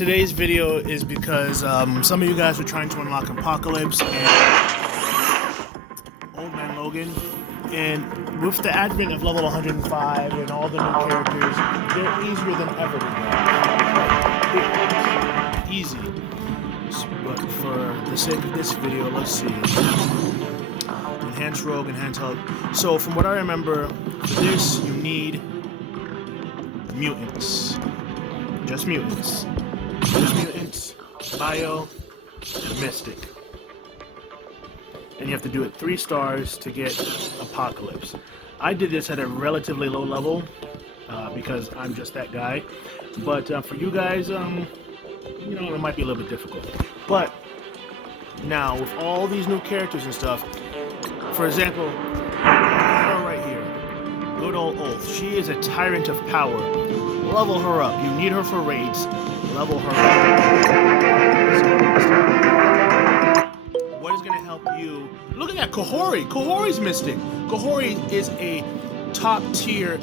today's video is because some of you guys were trying to unlock Apocalypse and Old Man Logan, and with the advent of level 105 and all the new characters, they're easier than ever to get. Easy. But for the sake of this video, let's see. Enhanced Rogue, Enhanced Hug. So from what I remember, for this you need mutants. Just mutants. Just mutants, bio, and mystic. And you have to do it 3 stars to get Apocalypse. I did this at a relatively low level because I'm just that guy. But for you guys, you know, it might be a little bit difficult. But now with all these new characters and stuff, for example, her right here, good old Oath. She is a tyrant of power. Level her up. You need her for raids. Level her up. What is going to help you? Look at that, Kahori. Kahori's mystic. Kahori is a top tier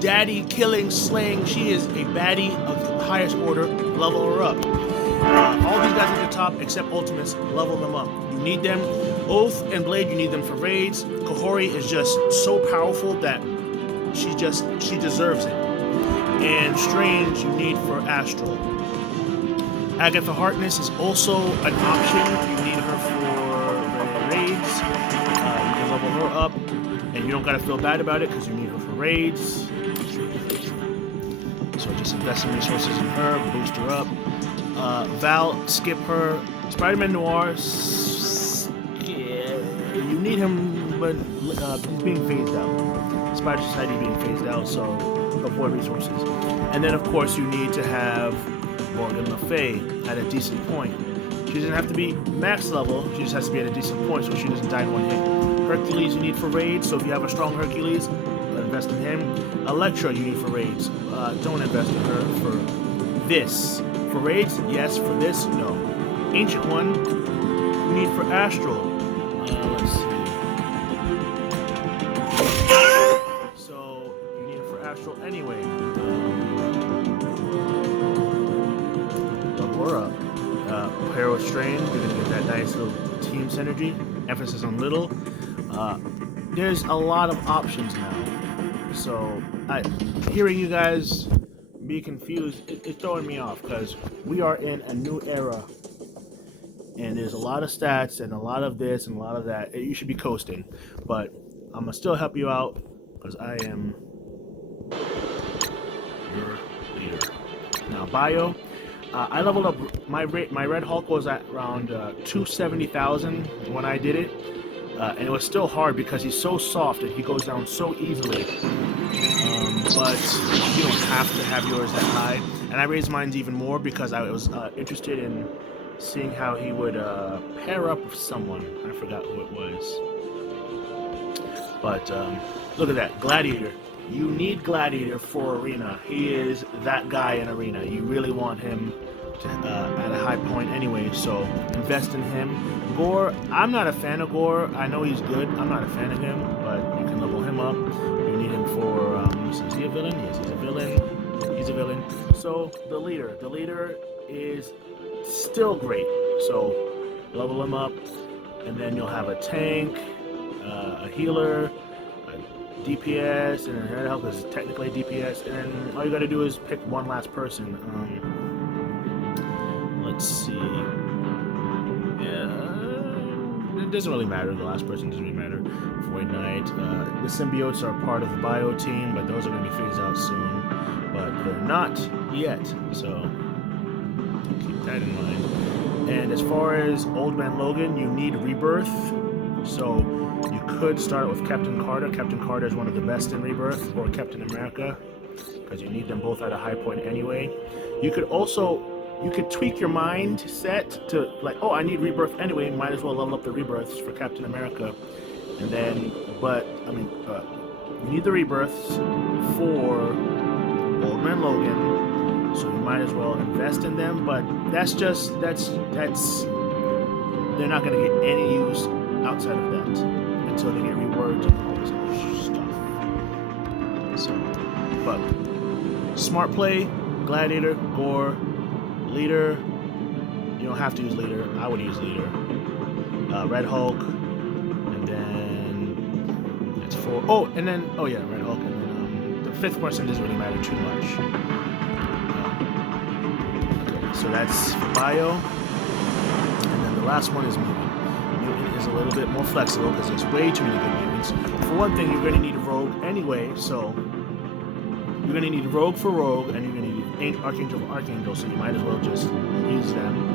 daddy killing, slaying. She is a baddie of the highest order. Level her up. All these guys at the top, except Ultimates, level them up. You need them. Oath and Blade, you need them for raids. Kahori is just so powerful that she deserves it. And Strange you need for Astral. Agatha Harkness is also an option. You need her for raids. You can level her up, and you don't gotta feel bad about it because you need her for raids. So just invest some resources in her, boost her up. Val, skip her. Spider-Man Noir, you need him, but he's being phased out. Spider Society being phased out, so avoid resources. And then of course you need to have Morgan Le Fay at a decent point. She doesn't have to be max level, she just has to be at a decent point so she doesn't die in one hit. Hercules you need for raids, so if you have a strong Hercules, invest in him. Electra you need for raids. Don't invest in her for this. For raids, yes. For this, no. Ancient One you need for Astral. Let's see. Astral anyway. Level her up. Pair with Strange, you're gonna get that nice little team synergy. Emphasis on little. There's a lot of options now. So hearing you guys be confused, it's throwing me off because we are in a new era. And there's a lot of stats and a lot of this and a lot of that. You should be coasting. But I'm gonna still help you out because I am your leader. Now bio, I leveled up my Red Hulk was at around 270,000 when I did it, and it was still hard because he's so soft and he goes down so easily. But you don't have to have yours that high, and I raised mine even more because I was interested in seeing how he would pair up with someone. I forgot who it was, but look at that, Gladiator. You need Gladiator for Arena. He is that guy in Arena. You really want him to, at a high point anyway, so invest in him. Gore, I'm not a fan of Gore. I know he's good. I'm not a fan of him, but you can level him up. You need him for, is he a villain? Yes, he's a villain. He's a villain. So, the leader is still great. So, level him up, and then you'll have a tank, a healer, DPS, and then Red Hulk is technically DPS, and then all you gotta do is pick one last person. Let's see. Yeah, it doesn't really matter. The last person doesn't really matter. Void Knight. The symbiotes are part of the bio team, but those are gonna be phased out soon. But they're not yet, so keep that in mind. And as far as Old Man Logan, you need Rebirth, so you could start with Captain Carter. Captain Carter is one of the best in Rebirth, or Captain America, because you need them both at a high point anyway. You could tweak your mindset to like, oh, I need Rebirth anyway, might as well level up the Rebirths for Captain America. And then, you need the Rebirths for Old Man Logan, so you might as well invest in them, but that's they're not going to get any use outside of that until they get reworked and all this other stuff. So, but smart play, Gladiator, Gore, Leader. You don't have to use Leader. I would use Leader. Red Hulk. And then it's 4. Oh, and then Red Hulk. And then the 5th person doesn't really matter too much. Okay, so that's for Bio. And then the last one is Mutant. Mutant is a little bit more flexible because there's way too many good mutants. For one thing, you're going to need a Rogue anyway, so you're going to need Rogue for Rogue, and you're going to need Archangel for Archangel, so you might as well just use them.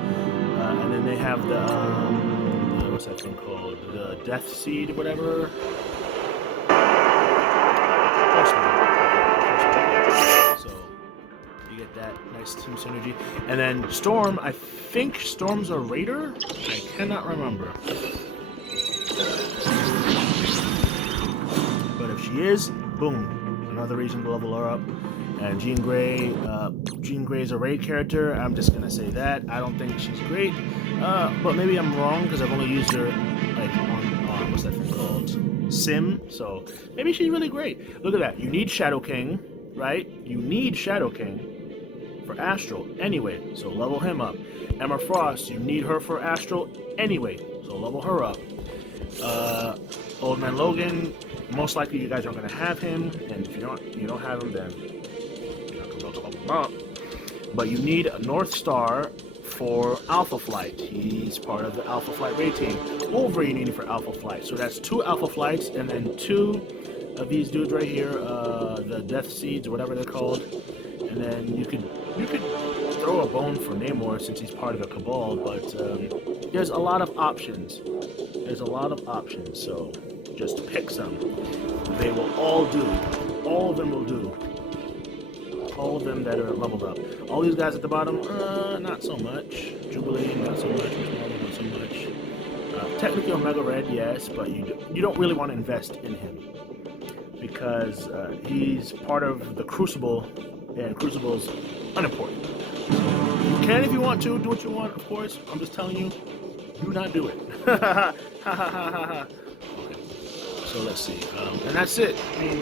And then they have the, what's that thing called? The Death Seed, whatever. So you get that nice team synergy. And then Storm, I think Storm's a Raider? I cannot remember. But if she is, boom, another reason to level her up. And Jean Grey is a raid character. I'm just gonna say that. I don't think she's great, but maybe I'm wrong because I've only used her like on what's that thing called? Sim. So maybe she's really great. Look at that. You need Shadow King, right? You need Shadow King for Astral anyway. So level him up. Emma Frost, you need her for Astral anyway. So level her up. Old Man Logan, most likely you guys aren't gonna have him, and if you don't have him, then. But you need a North Star for Alpha Flight. He's part of the Alpha Flight raid team. Wolverine you need it for Alpha Flight. So that's 2 Alpha Flights and then 2 of these dudes right here, the Death Seeds or whatever they're called. And then you could throw a bone for Namor since he's part of the Cabal, but there's a lot of options. So just pick some. They will all do. All of them will do. All of them that are leveled up. All these guys at the bottom, not so much. Jubilee, not so much. Not so much. Technically Omega Red, yes, but you don't really want to invest in him because he's part of the Crucible, and Crucible's unimportant. You can if you want to, do what you want, of course. I'm just telling you, do not do it. Okay. So let's see. And that's it. I mean,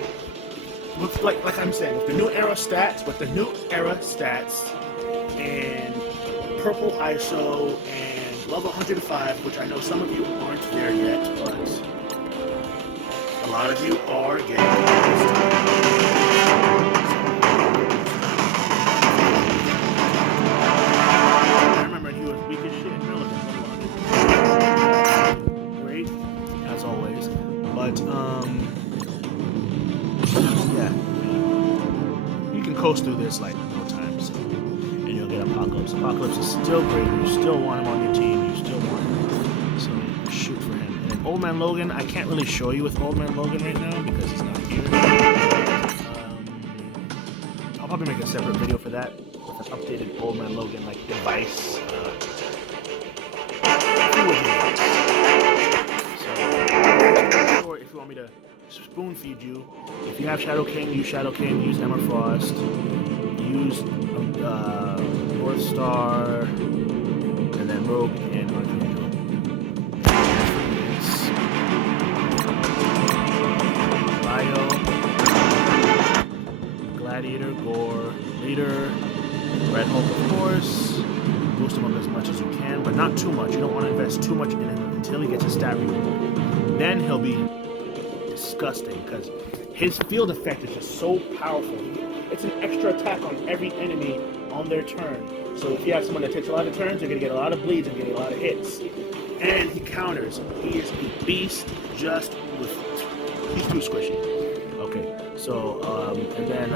with, like I'm saying, with the new era stats, and purple ISO and level 105, which I know some of you aren't there yet, but a lot of you are getting I remember he was weak as shit. Great, as always. But yeah, you can coast through this like no time, so, and you'll get Apocalypse. Apocalypse is still great. You still want him on your team. You still want him. So shoot for him. And then Old Man Logan, I can't really show you with Old Man Logan right now because he's not here. I'll probably make a separate video for that with an updated Old Man Logan like device. So, if you want me to spoon feed you, if you have Shadow King, use Emma Frost, use North Star, and then Rogue and Archangel. Bio, Gladiator, Gore, Leader, Red Hulk, of course. Boost him up as much as you can, but not too much. You don't want to invest too much in him until he gets a stat reward. Then he'll be disgusting because his field effect is just so powerful. It's an extra attack on every enemy on their turn. So if you have someone that takes a lot of turns, you're going to get a lot of bleeds and get a lot of hits. And he counters. He is a beast just with... He's too squishy. Okay, so, and then,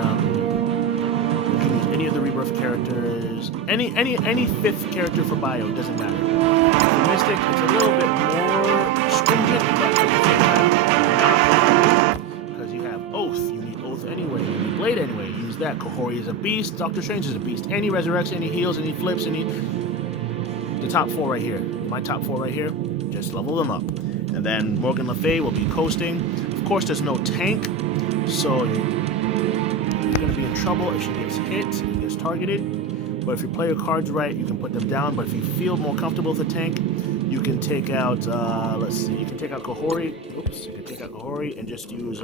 any of the Rebirth characters, any 5th character for Bio, it doesn't matter. For Mystic, it's a little bit more stringent, because you have Oath. You need Oath anyway. You need Blade anyway. Use that. Kahori is a beast. Doctor Strange is a beast. And he resurrects, and he heals, and he flips, and he... The top 4 right here. My top 4 right here. Just level them up. And then Morgan Le Fay will be coasting. Of course, there's no tank, so you're going to be in trouble if she gets hit and gets targeted. But if you play your cards right, you can put them down. But if you feel more comfortable with the tank, you can take out, let's see, you can take out Kahori. Oops, you can take out Kahori and just use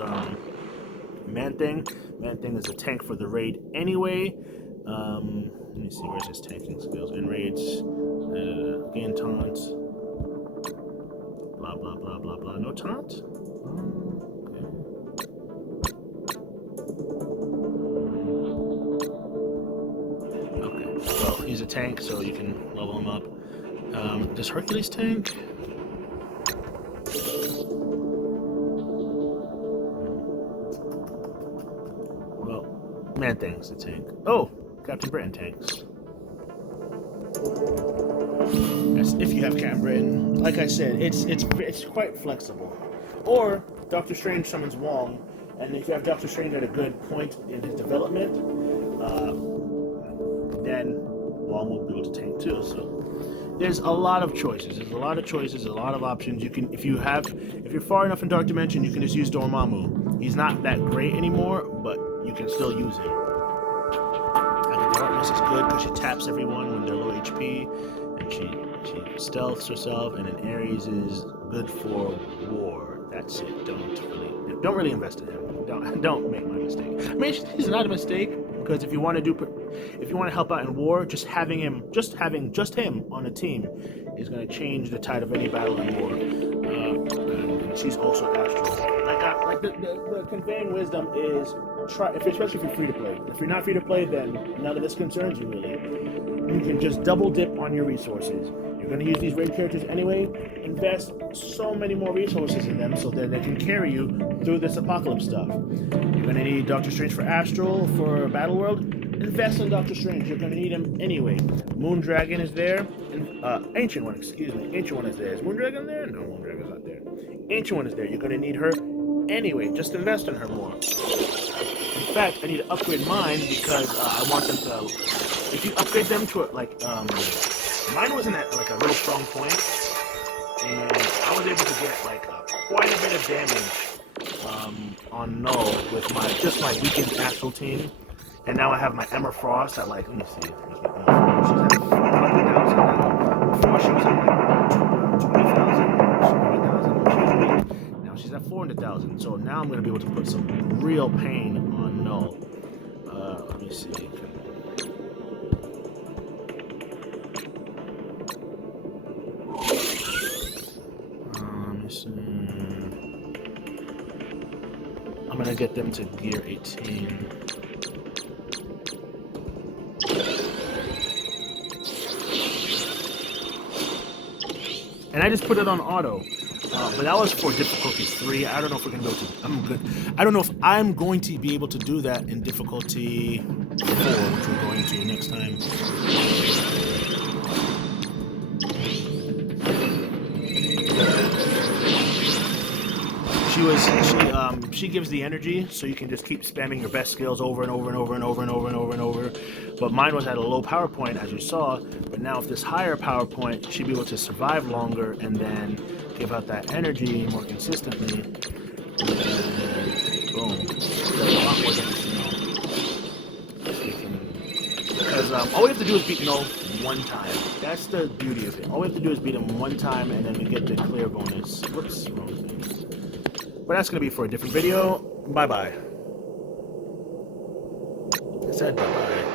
Man-Thing. Man-Thing is a tank for the raid anyway. Let me see, where's his tanking skills? Enrage, gain taunt. Blah, blah, blah, blah, blah. No taunt? Okay, well, he's a tank, so you can level him up. Does Hercules tank? Well, Man-Thing's the tank. Oh, Captain Britain tanks. That's if you have Captain Britain. Like I said, it's quite flexible. Or Doctor Strange summons Wong, and if you have Doctor Strange at a good point in his development, then Wong will be able to tank too. So there's a lot of choices. There's a lot of choices, a lot of options. You can, if you're far enough in Dark Dimension, you can just use Dormammu. He's not that great anymore, but you can still use him. And the Darkness is good because she taps everyone when they're low HP, and she stealths herself. And then Ares is good for war. That's it. Don't really invest in him. Don't make my mistake. I mean, he's not a mistake, because if you want to help out in war, just having him on a team is going to change the tide of any battle in war. And she's also astral. Like the conveying wisdom is especially if you're free to play. If you're not free to play, then none of this concerns you really. You can just double dip on your resources. You're going to use these raid characters anyway. Invest so many more resources in them so that they can carry you through this apocalypse stuff. You're going to need Doctor Strange for Astral, for Battle World. Invest in Doctor Strange. You're going to need him anyway. Moondragon is there. Ancient One, excuse me. Ancient One is there. Is Moondragon there? No, Moondragon's not there. Ancient One is there. You're going to need her anyway. Just invest in her more. In fact, I need to upgrade mine because I want them to... If you upgrade them to mine wasn't at like a real strong point, and I was able to get like quite a bit of damage on Null with my weakened Astral team, and now I have my Emma Frost at like, let me see, she's at 100,000 now. Before she was at like 20,000, now she's at 400,000. So now I'm gonna be able to put some real pain on Null. Let me see. I'm gonna get them to gear 18. And I just put it on auto. But that was for difficulty 3. I don't know if we're gonna be able to. I'm good. I don't know if I'm going to be able to do that in difficulty 4, which we're going to next time. She gives the energy, so you can just keep spamming your best skills over and over and over and over and over and over and over. But mine was at a low power point, as you saw. But now, with this higher power point, she'd be able to survive longer and then give out that energy more consistently. And then, boom. That's a lot more than because all we have to do is beat Null one time. That's the beauty of it. All we have to do is beat him one time, and then we get the clear bonus. Whoops, wrong thing. But that's going to be for a different video. Bye-bye. I said bye-bye.